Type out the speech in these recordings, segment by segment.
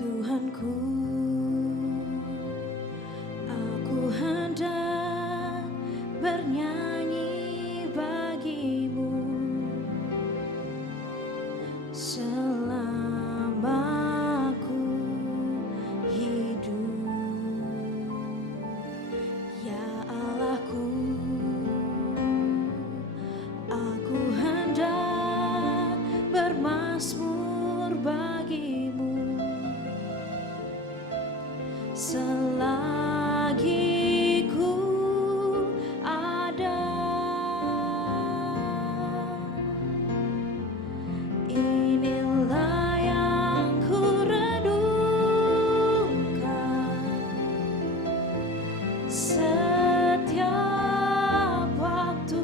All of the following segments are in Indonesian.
Tuhanku, aku hendak bernyanyi bagimu selama aku hidup. Ya Allahku, aku hendak bermazmur bagimu selagi ku ada. Inilah yang ku renungkan setiap waktu,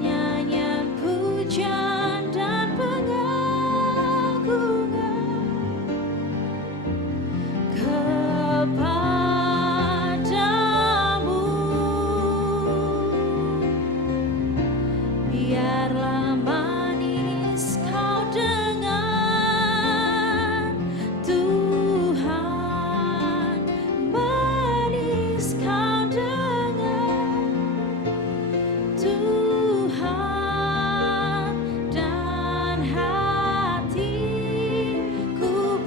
nyanyian pujian dan pengagungan kepadamu. Biarlah manis kau dengar, Tuhan, manis kau dengar, Tuhan, dan hatiku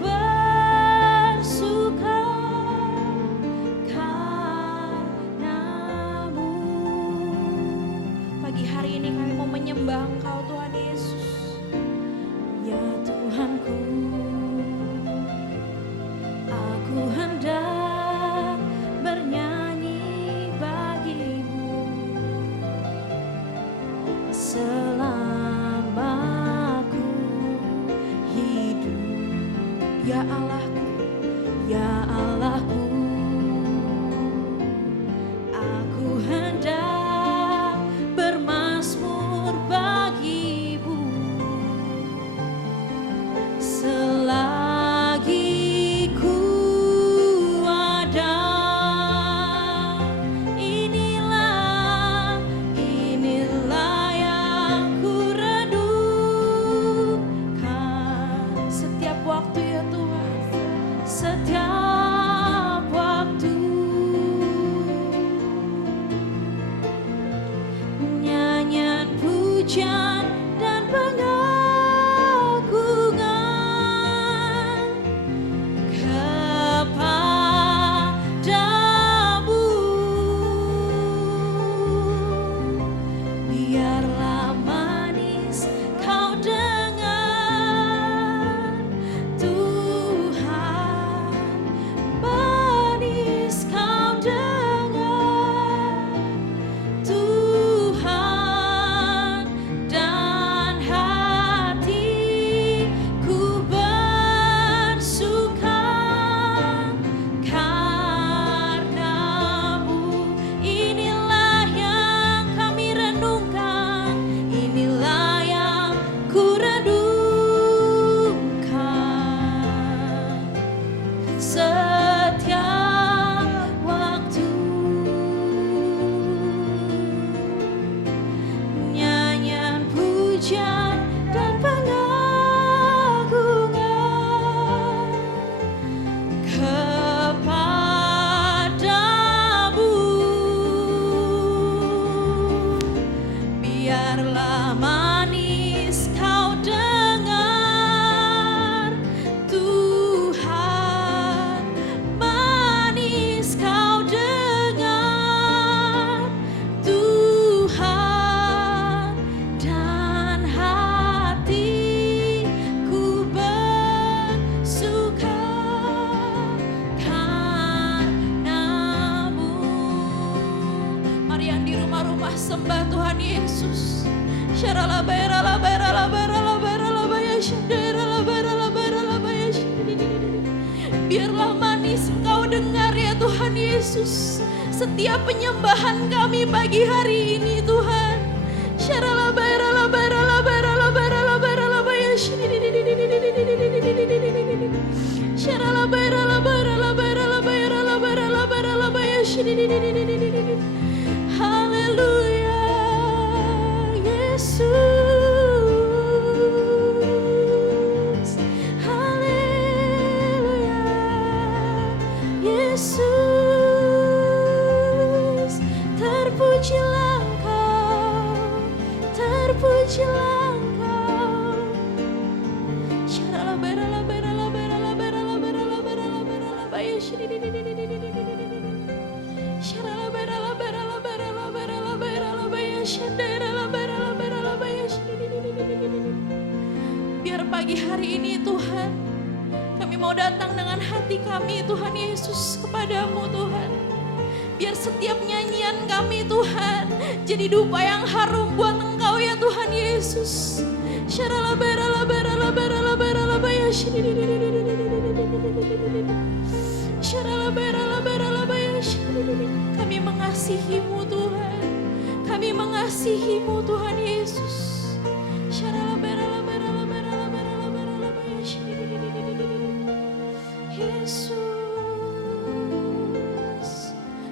bersuka karenamu. Pagi hari ini kami mau menyembah Engkau Tuhan Yesus. Ya Tuhanku, aku hendak bernyanyi bagimu selama aku hidup. Ya Allahku, ya Allahku, aku hendak bermazmur bagimu selagi ku ada. Inilah yang ku renungkan setiap waktu ya Tuhan, setiap waktu, nyanyian pujian dan pengagungan kepadamu. Biarlah manis kau dengar, Tuhan, manis kau dengar, Tuhan, dan hatiku bersuka karenamu. Inilah yang kami renungkan, inilah yang ku renungkan setiap waktu, nyanyian pujian dan pengagungan kepadamu. Biarlah manis kau dengar, Tuhan, manis kau dengar, Tuhan, dan hatiku bersuka karenamu. Mari yang di rumah-rumah sembah Tuhan Yesus. Biarlah manis Engkau dengar ya Tuhan Yesus setiap penyembahan kami pagi hari ini Tuhan. Haleluya Yesus. Yesus, terpujilah Engkau, terpujilah Engkau. Syarala berala berala berala berala berala berala berala baya syarala berala berala berala berala berala baya syarala berala berala baya. Biar pagi hari ini Tuhan, kami mau datang dengan hati kami Tuhan Yesus kepadamu Tuhan. Biar setiap nyanyian kami Tuhan jadi dupa yang harum buat Engkau ya Tuhan Yesus. Syarala berala berala berala berala baya syarala berala berala baya. Kami mengasihi-Mu Tuhan, kami mengasihi-Mu Tuhan Yesus. Syarala berala berala berala berala berala baya Yesus.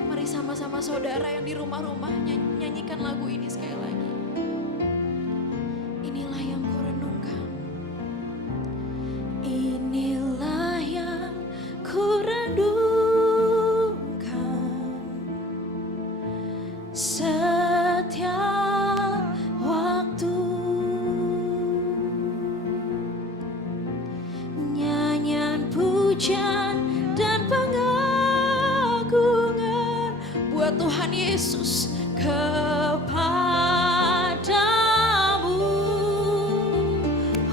Mari sama-sama saudara yang di rumah-rumah nyanyikan lagu ini sekali lagi. Inilah yang ku renungkan, inilah yang ku renungkan setiap waktu. Nyanyian pujian dan pengagungan buat Tuhan Yesus kepadamu.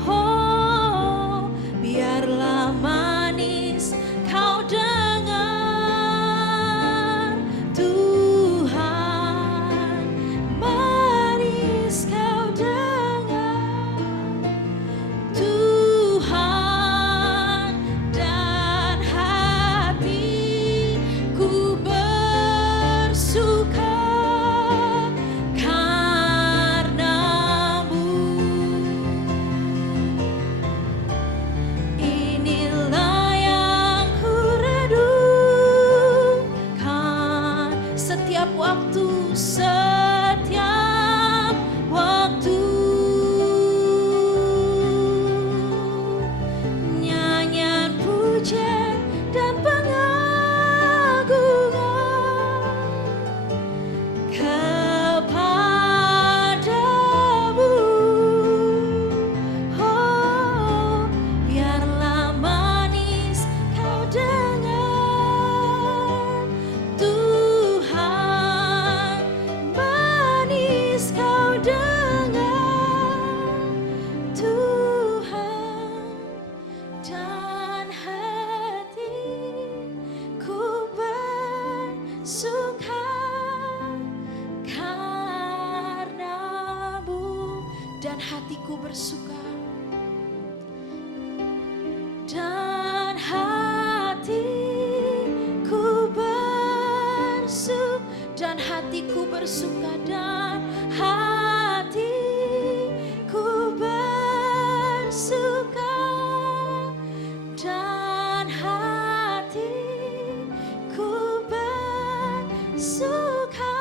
Oh, biarlah manis kau dengar Tuhan, manis kau dengar Tuhan, dan hatiku bersuka karenamu. Inilah yang ku renungkan setiap waktu, setiap waktu. Nyanyian pujian dan pengagungan kepadamu. Oh, biarlah manis kau dengar Tuhan, manis kau dengar Tuhan, dan hatiku bersuka karenamu, dan hatiku bersuka, dan hatiku bersuka, dan hatiku bersuka, dan hatiku bersuka, dan hatiku bersuka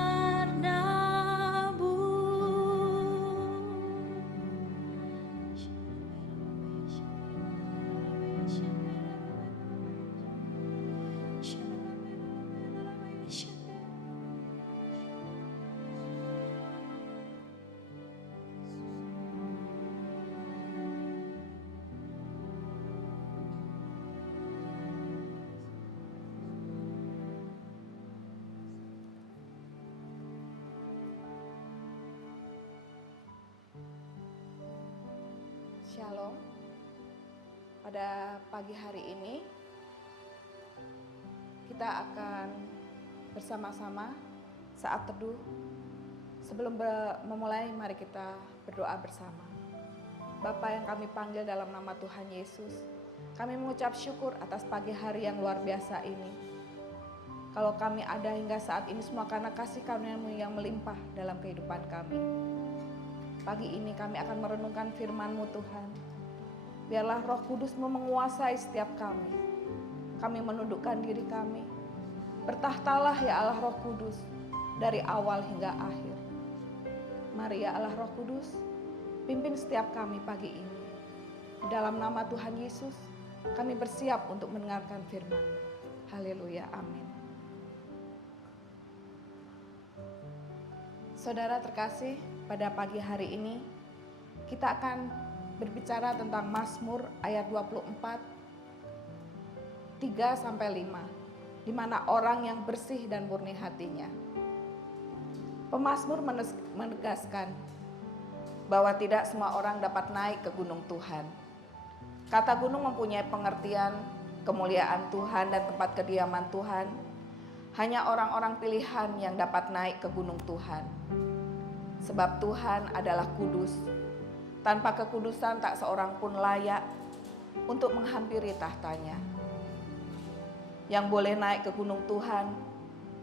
karenamu. Shalom. Pada pagi hari ini kita akan bersama-sama saat teduh. Sebelum memulai, mari kita berdoa bersama. Bapa yang kami panggil dalam nama Tuhan Yesus, kami mengucap syukur atas pagi hari yang luar biasa ini. Kalau kami ada hingga saat ini semua karena kasih karunia-Mu yang melimpah dalam kehidupan kami. Pagi ini kami akan merenungkan firman-Mu Tuhan. Biarlah Roh Kudus-Mu menguasai setiap kami. Kami menundukkan diri kami. Bertahtalah ya Allah Roh Kudus dari awal hingga akhir. Mari ya Allah Roh Kudus, pimpin setiap kami pagi ini. Di dalam nama Tuhan Yesus, kami bersiap untuk mendengarkan firman. Haleluya, amin. Saudara terkasih, pada pagi hari ini kita akan berbicara tentang Mazmur ayat 24, 3-5, di mana orang yang bersih dan murni hatinya. Pemazmur menegaskan bahwa tidak semua orang dapat naik ke gunung Tuhan. Kata gunung mempunyai pengertian kemuliaan Tuhan dan tempat kediaman Tuhan. Hanya orang-orang pilihan yang dapat naik ke gunung Tuhan. Sebab Tuhan adalah kudus. Tanpa kekudusan tak seorang pun layak untuk menghampiri tahtanya. Yang boleh naik ke gunung Tuhan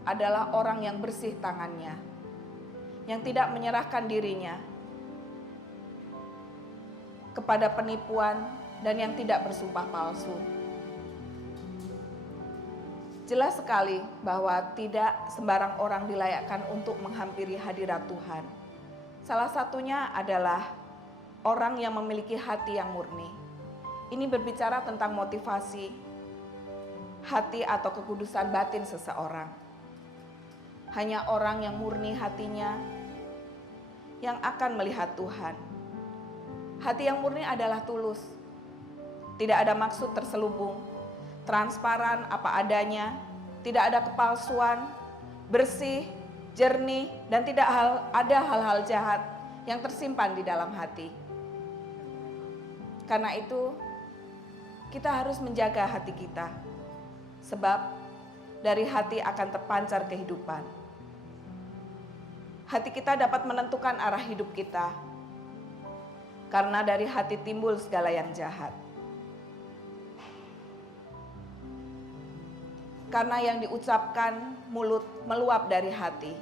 adalah orang yang bersih tangannya, yang tidak menyerahkan dirinya kepada penipuan dan yang tidak bersumpah palsu. Jelas sekali bahwa tidak sembarang orang dilayakkan untuk menghampiri hadirat Tuhan. Salah satunya adalah orang yang memiliki hati yang murni. Ini berbicara tentang motivasi hati atau kekudusan batin seseorang. Hanya orang yang murni hatinya yang akan melihat Tuhan. Hati yang murni adalah tulus. Tidak ada maksud terselubung, transparan apa adanya, tidak ada kepalsuan, bersih, jernih, dan tidak ada hal-hal jahat yang tersimpan di dalam hati. Karena itu, kita harus menjaga hati kita, sebab dari hati akan terpancar kehidupan. Hati kita dapat menentukan arah hidup kita, karena dari hati timbul segala yang jahat. Karena yang diucapkan mulut meluap dari hati.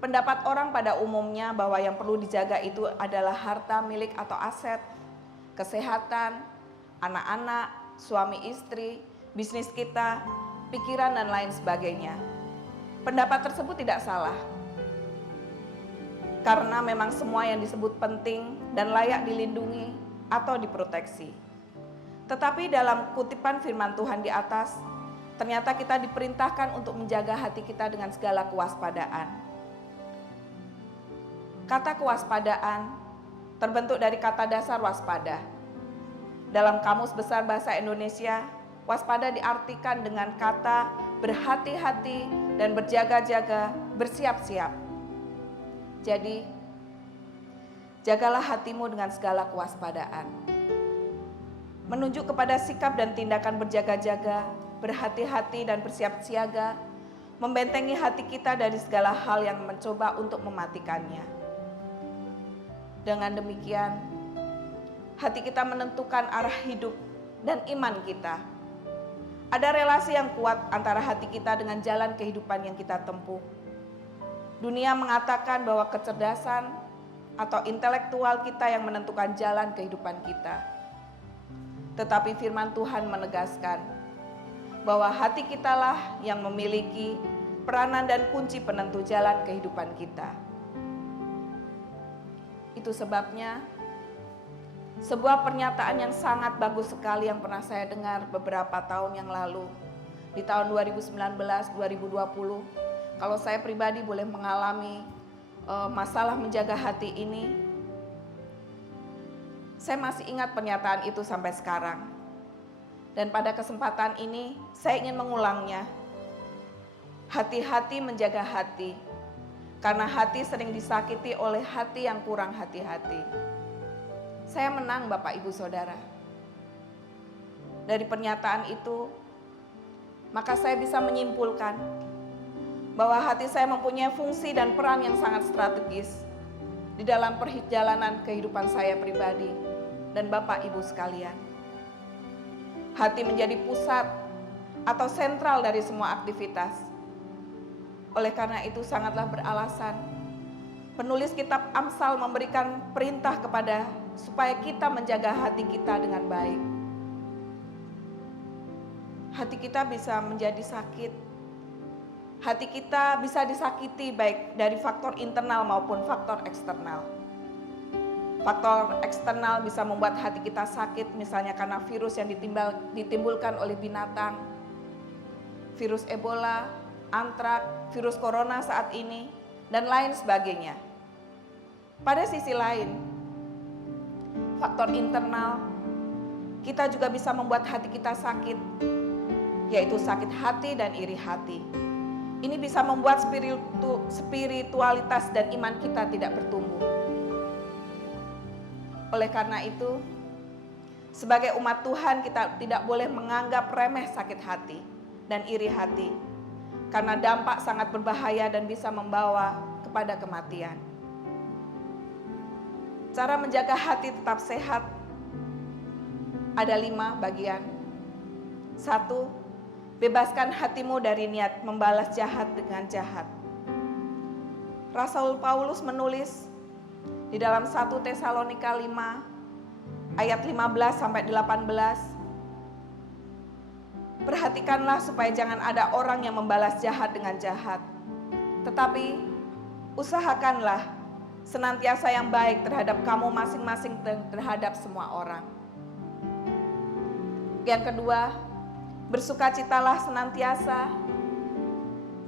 Pendapat orang pada umumnya bahwa yang perlu dijaga itu adalah harta milik atau aset, kesehatan, anak-anak, suami istri, bisnis kita, pikiran dan lain sebagainya. Pendapat tersebut tidak salah. Karena memang semua yang disebut penting dan layak dilindungi atau diproteksi. Tetapi dalam kutipan firman Tuhan di atas, ternyata kita diperintahkan untuk menjaga hati kita dengan segala kewaspadaan. Kata kewaspadaan terbentuk dari kata dasar waspada. Dalam Kamus Besar Bahasa Indonesia, waspada diartikan dengan kata berhati-hati dan berjaga-jaga, bersiap-siap. Jadi, jagalah hatimu dengan segala kewaspadaan. Menunjuk kepada sikap dan tindakan berjaga-jaga, berhati-hati dan bersiap siaga, membentengi hati kita dari segala hal yang mencoba untuk mematikannya. Dengan demikian, hati kita menentukan arah hidup dan iman kita. Ada relasi yang kuat antara hati kita dengan jalan kehidupan yang kita tempuh. Dunia mengatakan bahwa kecerdasan atau intelektual kita yang menentukan jalan kehidupan kita. Tetapi firman Tuhan menegaskan bahwa hati kitalah yang memiliki peranan dan kunci penentu jalan kehidupan kita. Itu sebabnya sebuah pernyataan yang sangat bagus sekali yang pernah saya dengar beberapa tahun yang lalu. Di tahun 2019-2020, kalau saya pribadi boleh mengalami masalah menjaga hati ini, saya masih ingat pernyataan itu sampai sekarang. Dan pada kesempatan ini, saya ingin mengulangnya. Hati-hati menjaga hati, karena hati sering disakiti oleh hati yang kurang hati-hati. Saya menang Bapak Ibu Saudara. Dari pernyataan itu, maka saya bisa menyimpulkan bahwa hati saya mempunyai fungsi dan peran yang sangat strategis di dalam perjalanan kehidupan saya pribadi dan Bapak Ibu sekalian. Hati menjadi pusat atau sentral dari semua aktivitas. Oleh karena itu sangatlah beralasan penulis kitab Amsal memberikan perintah kepada supaya kita menjaga hati kita dengan baik. Hati kita bisa menjadi sakit. Hati kita bisa disakiti baik dari faktor internal maupun faktor eksternal. Faktor eksternal bisa membuat hati kita sakit, misalnya karena virus yang ditimbulkan oleh binatang, virus Ebola, antrak, virus corona saat ini, dan lain sebagainya. Pada sisi lain, faktor internal, kita juga bisa membuat hati kita sakit, yaitu sakit hati dan iri hati. Ini bisa membuat spiritualitas dan iman kita tidak bertumbuh. Oleh karena itu, sebagai umat Tuhan kita tidak boleh menganggap remeh sakit hati dan iri hati, karena dampak sangat berbahaya dan bisa membawa kepada kematian. Cara menjaga hati tetap sehat ada 5 bagian. 1, bebaskan hatimu dari niat membalas jahat dengan jahat. Rasul Paulus menulis di dalam 1 Tesalonika 5 ayat 15 sampai 18. Perhatikanlah supaya jangan ada orang yang membalas jahat dengan jahat. Tetapi usahakanlah senantiasa yang baik terhadap kamu masing-masing dan terhadap semua orang. Yang kedua, bersukacitalah senantiasa.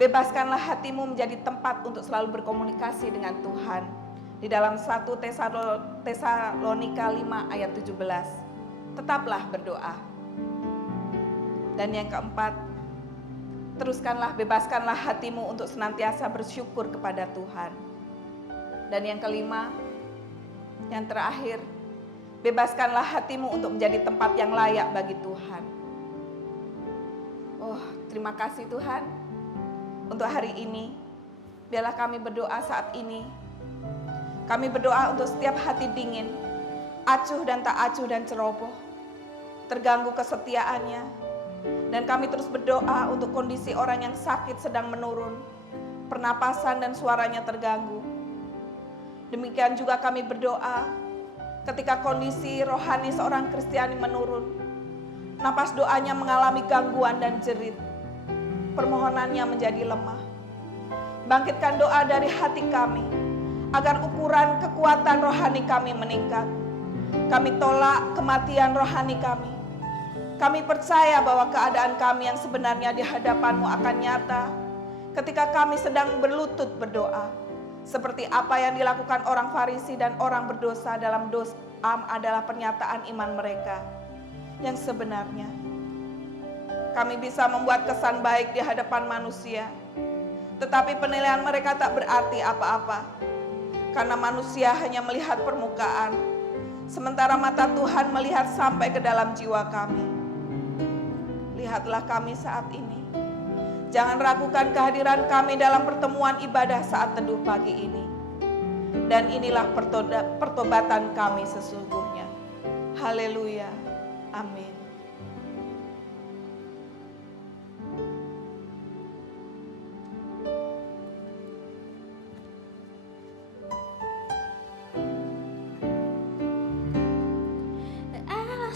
Bebaskanlah hatimu menjadi tempat untuk selalu berkomunikasi dengan Tuhan. Di dalam 1 Tesalonika 5 ayat 17. Tetaplah berdoa. Dan yang keempat, bebaskanlah hatimu untuk senantiasa bersyukur kepada Tuhan. Dan yang kelima, yang terakhir, bebaskanlah hatimu untuk menjadi tempat yang layak bagi Tuhan. Oh, terima kasih Tuhan untuk hari ini. Biarlah kami berdoa saat ini. Kami berdoa untuk setiap hati dingin, acuh dan tak acuh dan ceroboh, terganggu kesetiaannya. Dan kami terus berdoa untuk kondisi orang yang sakit sedang menurun, pernapasan dan suaranya terganggu. Demikian juga kami berdoa ketika kondisi rohani seorang Kristiani menurun, napas doanya mengalami gangguan dan jerit, permohonannya menjadi lemah. Bangkitkan doa dari hati kami, agar ukuran kekuatan rohani kami meningkat. Kami tolak kematian rohani kami. Kami percaya bahwa keadaan kami yang sebenarnya di hadapan-Mu akan nyata ketika kami sedang berlutut berdoa. Seperti apa yang dilakukan orang Farisi dan orang berdosa dalam dosa adalah pernyataan iman mereka yang sebenarnya. Kami bisa membuat kesan baik di hadapan manusia, tetapi penilaian mereka tak berarti apa-apa. Karena manusia hanya melihat permukaan, sementara mata Tuhan melihat sampai ke dalam jiwa kami. Lihatlah kami saat ini. Jangan ragukan kehadiran kami dalam pertemuan ibadah saat teduh pagi ini. Dan inilah pertobatan kami sesungguhnya. Haleluya. Amin. Allah